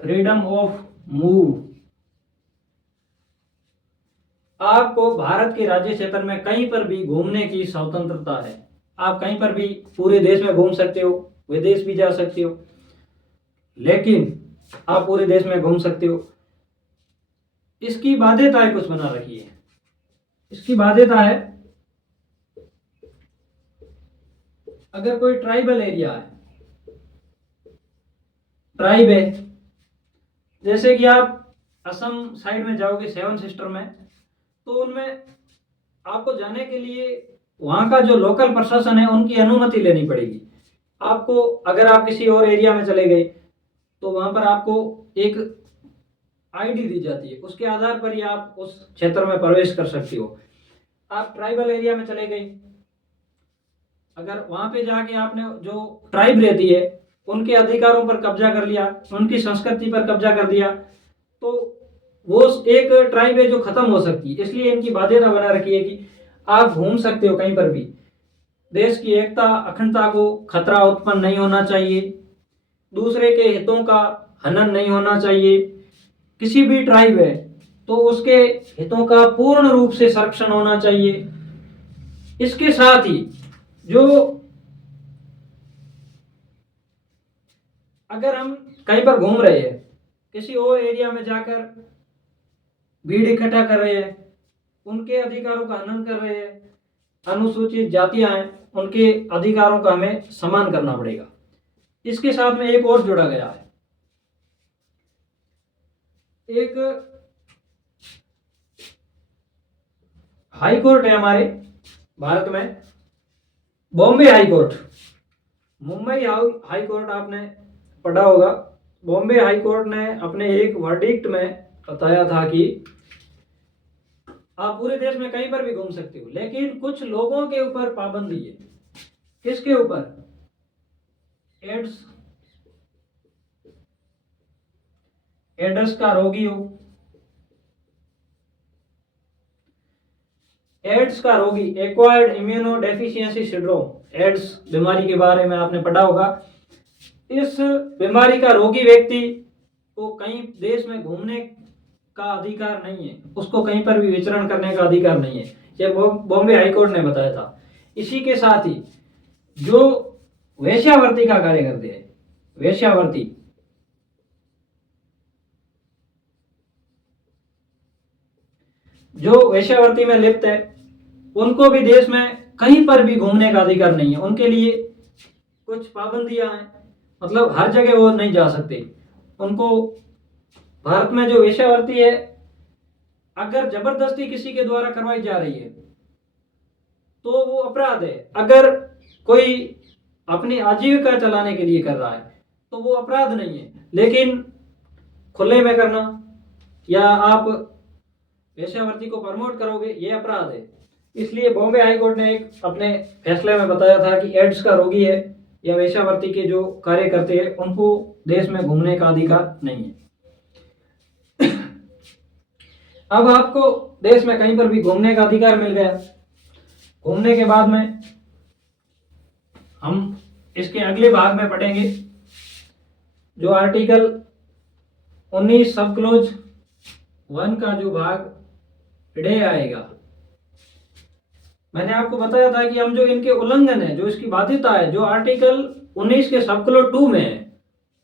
freedom of move आपको भारत के राज्य क्षेत्र में कहीं पर भी घूमने की स्वतंत्रता है। आप कहीं पर भी पूरे देश में घूम सकते हो, विदेश भी जा सकते हो, लेकिन आप पूरे देश में घूम सकते हो। इसकी बाध्यताएं कुछ बना रखी है। इसकी बाध्यता है, अगर कोई ट्राइबल एरिया है, ट्राइब है, जैसे कि आप असम साइड में जाओगे सेवन सिस्टर में, तो उनमें आपको जाने के लिए वहाँ का जो लोकल प्रशासन है उनकी अनुमति लेनी पड़ेगी। आपको अगर आप किसी और एरिया में चले गए तो वहाँ पर आपको एक आईडी दी जाती है, उसके आधार पर ही आप उस क्षेत्र में प्रवेश कर सकते हो। आप ट्राइबल एरिया में चले गए, अगर वहाँ पे जाके आपने जो ट्राइब रहती है उनके अधिकारों पर कब्जा कर लिया, उनकी संस्कृति पर कब्जा कर दिया, तो वो एक ट्राइब है जो खत्म हो सकती है। इसलिए इनकी बाध्यता बना रखी है कि आप घूम सकते हो कहीं पर भी, देश की एकता अखंडता को खतरा उत्पन्न नहीं होना चाहिए, दूसरे के हितों का हनन नहीं होना चाहिए। किसी भी ट्राइब है तो उसके हितों का पूर्ण रूप से संरक्षण होना चाहिए। इसके साथ ही जो अगर हम कहीं पर घूम रहे हैं, किसी और एरिया में जाकर भीड़ इकट्ठा कर रहे हैं, उनके अधिकारों का हनन कर रहे हैं, अनुसूचित जातियां हैं, उनके अधिकारों का हमें सम्मान करना पड़ेगा। इसके साथ में एक और जोड़ा गया है, एक हाई कोर्ट है हमारे भारत में, Bombay high court. Mumbai high court आपने पढ़ा होगा। बॉम्बे हाई कोर्ट ने अपने एक वर्डिक्ट में बताया था कि आप पूरे देश में कहीं पर भी घूम सकते हो, लेकिन कुछ लोगों के ऊपर पाबंदी है। किसके ऊपर? एड्स का रोगी हो, एड्स का रोगी, acquired immunodeficiency syndrome, AIDS बीमारी के बारे में आपने पढ़ा होगा। इस बीमारी का रोगी व्यक्ति को कहीं देश में घूमने का अधिकार नहीं है, उसको कहीं पर भी विचरण करने का अधिकार नहीं है, यह बॉम्बे हाईकोर्ट ने बताया था। इसी के साथ ही जो वेश्यावृत्ति का कार्य करते हैं, वेश्यावृत्ति, जो वेश्यावृत्ति में लिप्त है, उनको भी देश में कहीं पर भी घूमने का अधिकार नहीं है। उनके लिए कुछ पाबंदियां हैं, मतलब हर जगह वो नहीं जा सकते। उनको भारत में जो वेश्यावृत्ति है, अगर जबरदस्ती किसी के द्वारा करवाई जा रही है तो वो अपराध है। अगर कोई अपनी आजीविका चलाने के लिए कर रहा है तो वो अपराध नहीं है, लेकिन खुले में करना या आप वेश्यावृत्ति को प्रमोट करोगे, ये अपराध है। इसलिए बॉम्बे हाई कोर्ट ने एक अपने फैसले में बताया था कि एड्स का रोगी है या वेश्यावृत्ति के जो कार्य करते हैं उनको देश में घूमने का अधिकार नहीं है। अब आपको देश में कहीं पर भी घूमने का अधिकार मिल गया। घूमने के बाद में हम इसके अगले भाग में पढ़ेंगे जो आर्टिकल 19 सब क्लोज 1 का जो भाग डे आएगा। मैंने आपको बताया था कि हम जो इनके उल्लंघन है, जो इसकी बाध्यता है, जो आर्टिकल 19 के सब क्लोज 2 में है,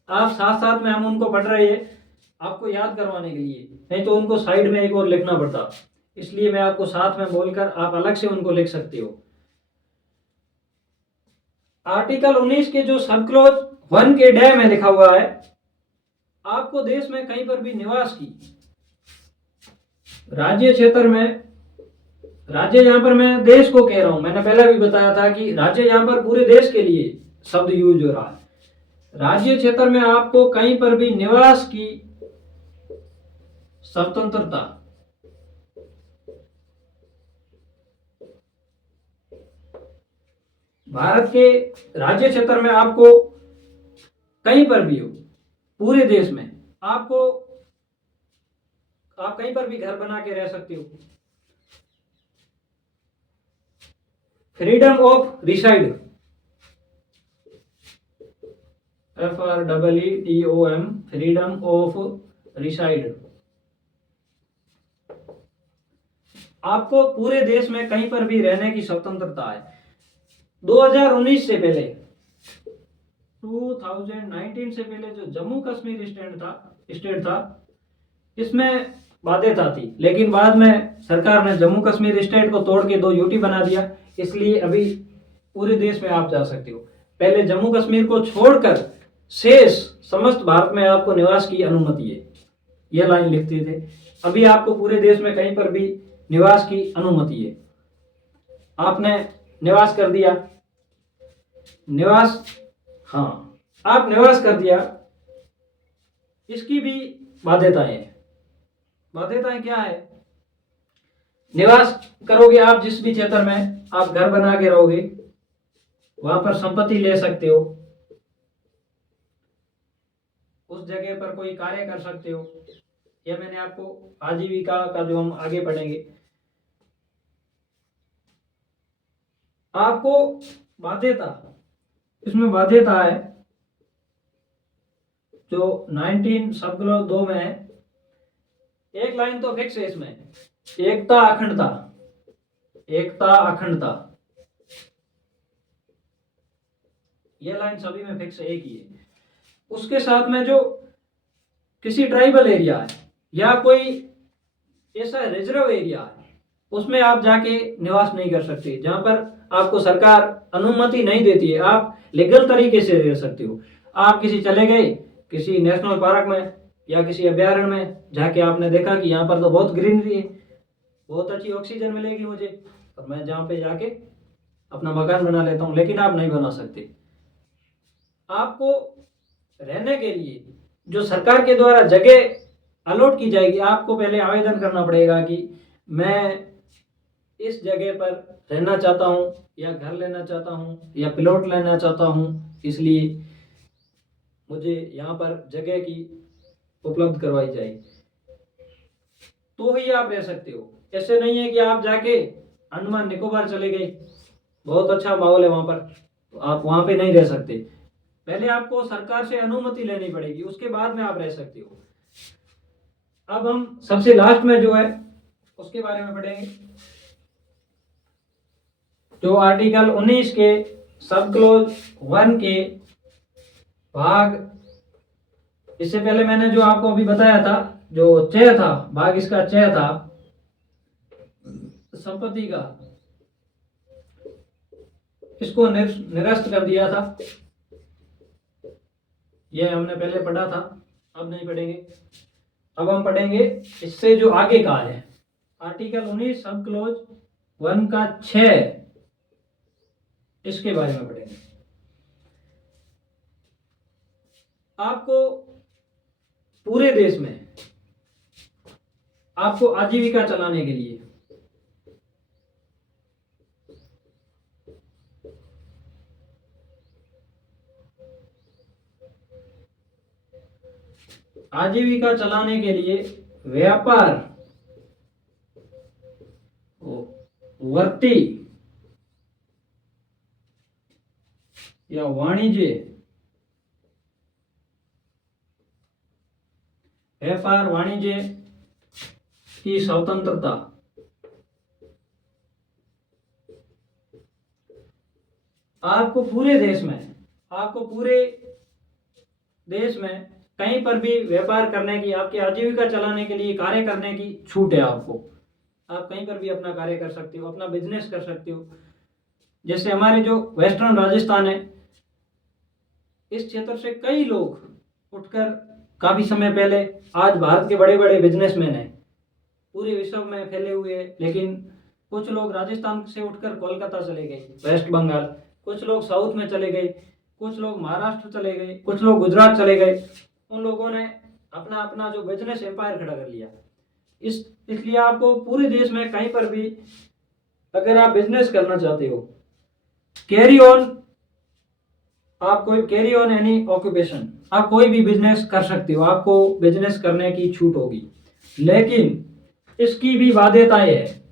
आप साथ साथ में हम उनको पढ़ रहे हैं आपको याद करवाने के लिए, नहीं तो उनको साइड में एक और लिखना पड़ता। इसलिए मैं आपको साथ में बोलकर आप अलग से उनको लिख सकते हो। आर्टिकल 19 के जो सब क्लोज 1 के डे में लिखा हुआ है, आपको देश में कहीं पर भी निवास की राज्य क्षेत्र में, राज्य यहां पर मैं देश को कह रहा हूं, मैंने पहले भी बताया था कि राज्य यहां पर पूरे देश के लिए शब्द यूज हो रहा है। राज्य क्षेत्र में आपको कहीं पर भी निवास की स्वतंत्रता, भारत के राज्य क्षेत्र में आपको कहीं पर भी हो, पूरे देश में आपको, आप कहीं पर भी घर बना के रह सकते हो। Freedom of reside, FREEDOM, freedom of reside, आपको पूरे देश में कहीं पर भी रहने की स्वतंत्रता है। 2019 से पहले, 2019 से पहले जो जम्मू कश्मीर स्टेट था, इसमें बाध्यता थी, लेकिन बाद में सरकार ने जम्मू कश्मीर स्टेट को तोड़ के 2 यूटी बना दिया, इसलिए अभी पूरे देश में आप जा सकते हो। पहले जम्मू कश्मीर को छोड़कर शेष समस्त भारत में आपको निवास की अनुमति है, यह लाइन लिखते थे। अभी आपको पूरे देश में कहीं पर भी निवास की अनुमति है। आपने निवास कर दिया, हाँ, आप निवास कर दिया, इसकी भी बाध्यताएं हैं। बाध्यताएं क्या है? निवास करोगे आप जिस भी क्षेत्र में, आप घर बना के रहोगे, वहां पर संपत्ति ले सकते हो, उस जगह पर कोई कार्य कर सकते हो। यह मैंने आपको आजीविका का जो हम आगे पढ़ेंगे। आपको बाध्यता, इसमें बाध्यता है जो 19 सब क्लॉज 2 में है। एक लाइन तो फिक्स है इसमें, एकता अखंडता, एकता अखंडता, यह लाइन सभी में फिक्स एक ही है। उसके साथ में जो किसी ट्राइबल एरिया है या कोई ऐसा रिजर्व एरिया है, उसमें आप जाके निवास नहीं कर सकते, जहां पर आपको सरकार अनुमति नहीं देती है। आप लीगल तरीके से रह सकते हो। आप किसी चले गए किसी नेशनल पार्क में या किसी अभ्यारण्य में, जाके आपने देखा कि यहाँ पर तो बहुत ग्रीनरी है, बहुत अच्छी ऑक्सीजन मिलेगी मुझे, और मैं जहाँ पे जाके अपना मकान बना लेता हूँ, लेकिन आप नहीं बना सकते। आपको रहने के लिए जो सरकार के द्वारा जगह अलॉट की जाएगी, आपको पहले आवेदन करना पड़ेगा कि मैं इस जगह पर रहना चाहता हूँ, या घर लेना चाहता हूँ, या प्लॉट लेना चाहता हूँ, इसलिए मुझे यहाँ पर जगह की उपलब्ध करवाई जाए, तो ही आप रह सकते हो। ऐसे नहीं है कि आप जाके अंडमान निकोबार चले गए, बहुत अच्छा माहौल है वहाँ पर, तो आप वहाँ पे नहीं रह सकते। पहले आपको सरकार से अनुमति लेनी पड़ेगी, उसके बाद में आप रह सकते हो। अब हम सबसे लास्ट में जो है उसके बारे में पढ़ेंगे, जो आर्टिकल 19 के सब क्लोज 1 के भाग, इससे पहले मैंने जो आपको अभी बताया था, जो चय था, भाग इसका चय था संपत्ति का, इसको निरस्त कर दिया था। यह हमने पहले पढ़ा था, अब नहीं पढ़ेंगे। अब हम पढ़ेंगे इससे जो आगे का है, आर्टिकल 19 सब क्लोज 1 का 6, इसके बारे में पढ़ेंगे। आपको पूरे देश में आपको आजीविका चलाने के लिए व्यापार, वृत्ति या वाणिज्य, व्यापार वाणिज्य की स्वतंत्रता, आपको पूरे देश में कहीं पर भी व्यापार करने की, आपकी आजीविका चलाने के लिए कार्य करने की छूट है आपको। आप कहीं पर भी अपना कार्य कर सकते हो, अपना बिजनेस कर सकते हो। जैसे हमारे जो वेस्टर्न राजस्थान है, इस क्षेत्र से कई लोग उठकर काफी समय पहले, आज भारत के बड़े बड़े बिजनेसमैन हैं, पूरे विश्व में फैले हुए हैं। लेकिन कुछ लोग राजस्थान से उठकर कोलकाता चले गए, वेस्ट बंगाल, कुछ लोग साउथ में चले गए, कुछ लोग महाराष्ट्र चले गए, कुछ लोग गुजरात चले गए। उन लोगों ने अपना अपना जो बिजनेस एम्पायर खड़ा कर लिया। इसलिए आपको पूरे देश में कहीं पर भी अगर आप बिजनेस करना चाहते हो, कैरी ऑन एनी ऑक्यूपेशन, आप कोई भी बिजनेस कर सकते हो, आपको बिजनेस करने की छूट होगी। लेकिन इसकी भी बाध्यताएं है।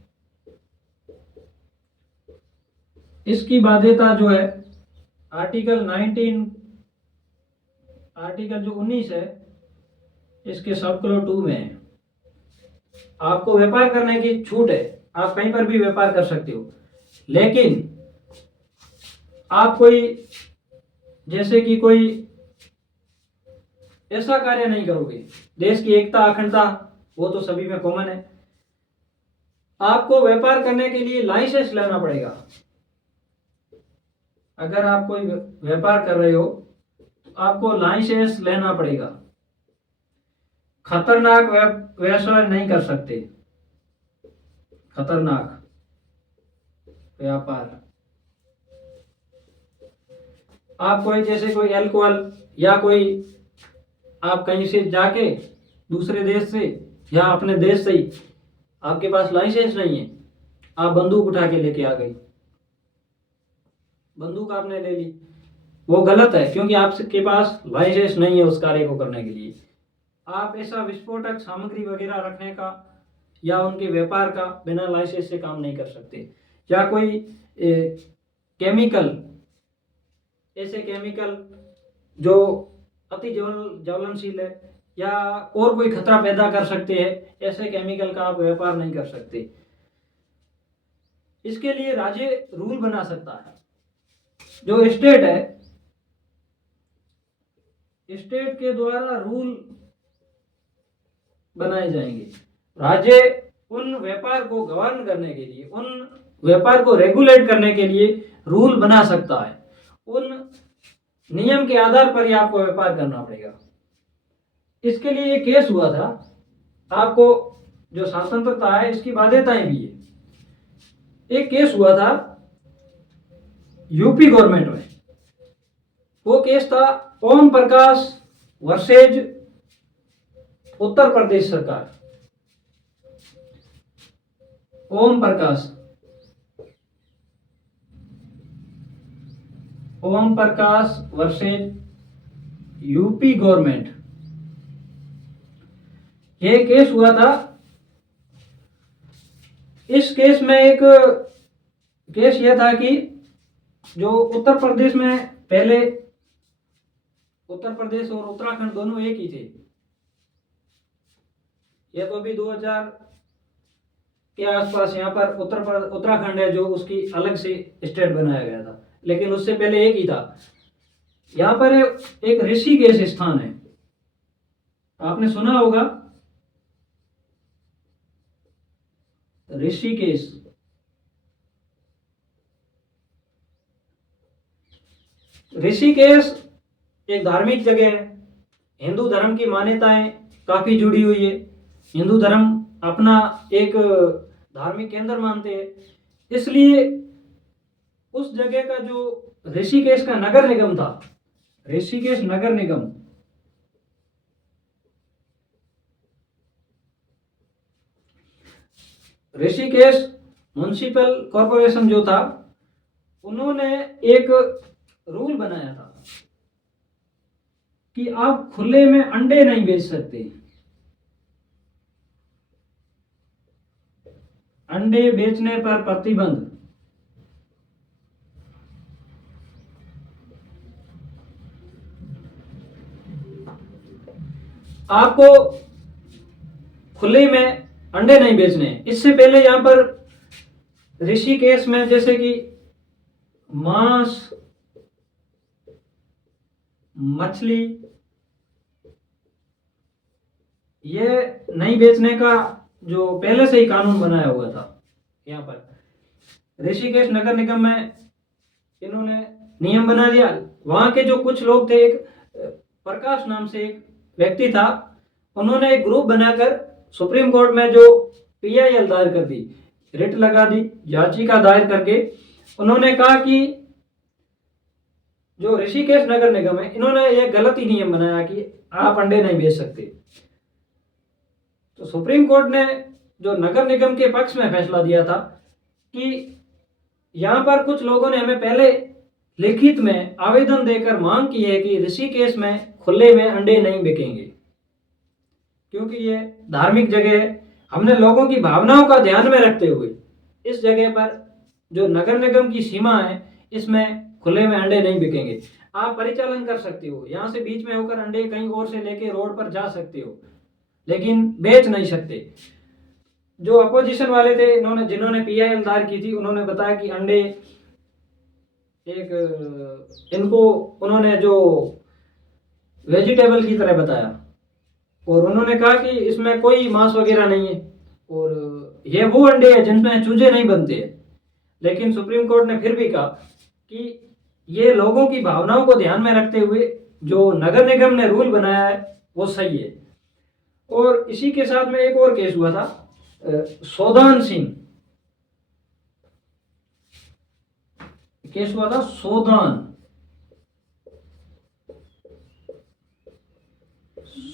इसकी बाध्यता जो है आर्टिकल 19 है, इसके सब क्लोज 2 में है। आपको व्यापार करने की छूट है, आप कहीं पर भी व्यापार कर सकते हो, लेकिन आप कोई जैसे कि कोई ऐसा कार्य नहीं करोगे। देश की एकता अखंडता वो तो सभी में कॉमन है। आपको व्यापार करने के लिए लाइसेंस लेना पड़ेगा। अगर आप कोई व्यापार कर रहे हो तो आपको लाइसेंस लेना पड़ेगा। खतरनाक व्यवसाय नहीं कर सकते, खतरनाक व्यापार। आप कोई जैसे कोई अल्कोहल या कोई आप कहीं से जाके दूसरे देश से या अपने देश से ही आपके पास लाइसेंस नहीं है, आप बंदूक उठा के लेके आ गई, बंदूक आपने ले ली, वो गलत है, क्योंकि आपके पास लाइसेंस नहीं है उस कार्य को करने के लिए। आप ऐसा विस्फोटक सामग्री वगैरह रखने का या उनके व्यापार का बिना लाइसेंस से काम नहीं कर सकते। या कोई केमिकल, ऐसे केमिकल जो अति ज्वलनशील है या और कोई खतरा पैदा कर सकते हैं, ऐसे केमिकल का आप व्यापार नहीं कर सकते। इसके लिए राज्य रूल बना सकता है। जो स्टेट है, स्टेट के द्वारा रूल बनाए जाएंगे। राज्य उन व्यापार को गवर्न करने के लिए, उन व्यापार को रेगुलेट करने के लिए रूल बना सकता है। उन नियम के आधार पर ही आपको व्यापार करना पड़ेगा। इसके लिए ये केस हुआ था। आपको जो स्वतंत्रता है इसकी बाध्यताएं भी है। एक केस हुआ था यूपी गवर्नमेंट में। वो केस था ओम प्रकाश वर्सेज उत्तर प्रदेश सरकार। Om Prakash versus UP government, ये केस हुआ था। इस केस में एक केस यह था कि जो उत्तर प्रदेश में, पहले उत्तर प्रदेश और उत्तराखंड दोनों एक ही थे। ये तो अभी 2000 के आसपास यहाँ पर उत्तराखंड है जो उसकी अलग से स्टेट बनाया गया था, लेकिन उससे पहले एक ही था। यहाँ पर एक ऋषिकेश स्थान है, आपने सुना होगा ऋषिकेश। ऋषिकेश एक धार्मिक जगह है। हिंदू धर्म की मान्यताएं काफी जुड़ी हुई है। हिंदू धर्म अपना एक धार्मिक केंद्र मानते हैं। इसलिए उस जगह का जो ऋषिकेश का नगर निगम था, ऋषिकेश नगर निगम, ऋषिकेश म्युनिसिपल कॉरपोरेशन जो था, उन्होंने एक रूल बनाया था कि आप खुले में अंडे नहीं बेच सकते। अंडे बेचने पर प्रतिबंध। आपको खुले में अंडे नहीं बेचने। इससे पहले यहां पर ऋषिकेश में जैसे कि मांस, मछली, ये नहीं बेचने का जो पहले से ही कानून बनाया हुआ था। यहाँ पर ऋषिकेश नगर निगम में इन्होंने नियम बना दिया। वहां के जो कुछ लोग थे, एक प्रकाश नाम से एक व्यक्ति था, उन्होंने एक ग्रुप बनाकर सुप्रीम कोर्ट में जो PIL दायर कर दी, रिट लगा दी, याचिका दायर करके उन्होंने कहा कि जो ऋषिकेश नगर निगम है, इन्होंने ये गलत ही नियम बनाया कि आप अंडे नहीं बेच सकते। तो सुप्रीम कोर्ट ने जो नगर निगम के पक्ष में फैसला दिया था कि यहां पर कुछ लोगों ने हमें पहले लिखित में आवेदन देकर मांग की है कि ऋषिकेश में खुले में अंडे नहीं बिकेंगे, क्योंकि ये धार्मिक जगह है। हमने लोगों की भावनाओं का ध्यान में रखते हुए इस जगह पर जो नगर निगम की सीमा है, इसमें खुले में अंडे नहीं बिकेंगे। आप परिचालन कर सकते हो, यहाँ से बीच में होकर अंडे कहीं और से लेके रोड पर जा सकते हो, लेकिन बेच नहीं सकते। जो अपोजिशन वाले थे इन्होंने जिन्होंने पीआईएल दायर की थी उन्होंने बताया कि अंडे एक इनको उन्होंने जो वेजिटेबल की तरह बताया और उन्होंने कहा कि इसमें कोई मांस वगैरह नहीं है और ये वो अंडे हैं जिनमें चूजे नहीं बनते हैं। लेकिन सुप्रीम कोर्ट ने फिर भी कहा कि ये लोगों की भावनाओं को ध्यान में रखते हुए जो नगर निगम ने रूल बनाया है वो सही है। और इसी के साथ में एक और केस हुआ था सोदान सिंह केस हुआ था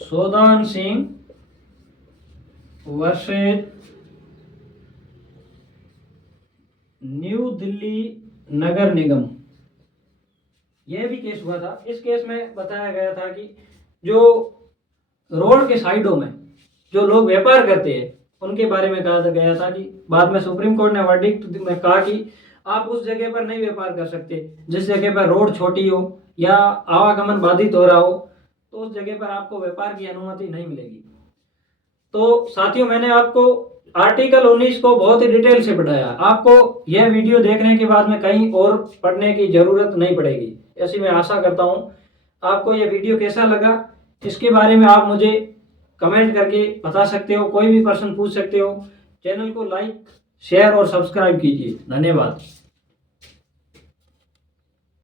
सोदान सिंह वर्सेस न्यू दिल्ली नगर निगम। यह भी केस हुआ था। इस केस में बताया गया था कि जो रोड के साइडों में जो लोग व्यापार करते हैं उनके बारे में कहा गया था कि बाद में सुप्रीम कोर्ट ने वर्डिक्ट में कहा कि आप उस जगह पर नहीं व्यापार कर सकते जिस जगह पर रोड छोटी हो या आवागमन बाधित हो रहा हो, तो उस जगह पर आपको व्यापार की अनुमति नहीं मिलेगी। तो साथियों, मैंने आपको आर्टिकल 19 को बहुत ही डिटेल से पढ़ाया। आपको यह वीडियो देखने के बाद में कहीं और पढ़ने की जरूरत नहीं पड़ेगी, ऐसी मैं आशा करता हूं। आपको यह वीडियो कैसा लगा इसके बारे में आप मुझे कमेंट करके बता सकते हो, कोई भी प्रश्न पूछ सकते हो। चैनल को लाइक, शेयर और सब्सक्राइब कीजिए। धन्यवाद।